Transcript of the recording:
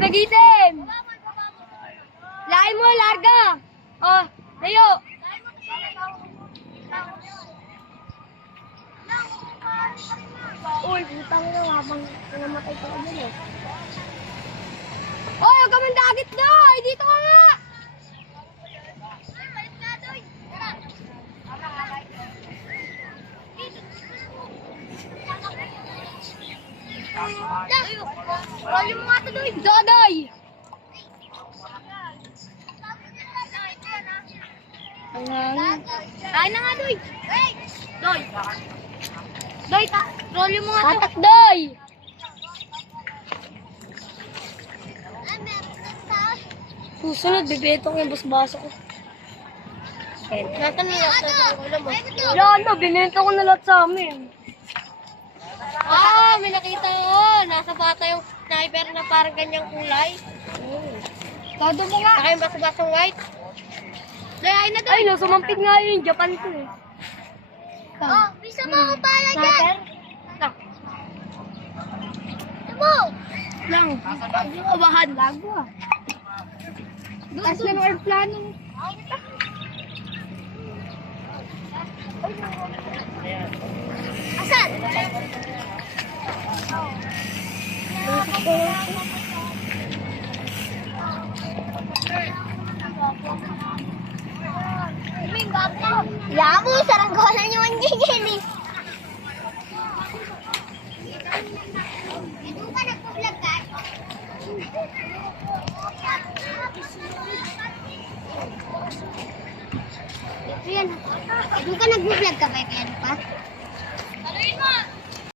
Nagitin! Lain mo, larga! Oh, layo! Uy, butang na habang namatay ko na eh. Oy, huwag ka man dagit na! Ay, dito ka nga! Rolling mo nga ito, Doy! Dodoy! Kain na nga, Doy! Doy! Doy, rolling mo nga ito! Tatak, Doy! Susunod, bibetong yung basbasa ko. Natan nila sa ulam mo. Wala na, binenta ko na lahat sa amin. May nakita ko. Nasa bata yung sniper na parang ganyang kulay. Todo mo nga. Saka yung basa-basang white. Ay, na Ay, no, sumampit nga yun. Japan to eh. Oh, bisa mo ako pala dyan. Lang. Mo! Lang. Hindi ko bahan. Lago ah. Taas na ng airplano. Asan? Yamo, saranggolan yung gigil eh. Ito ka nagpa-vlog ka? Ito yan. Ito ka nag-vlog ka ba? Kaya pa?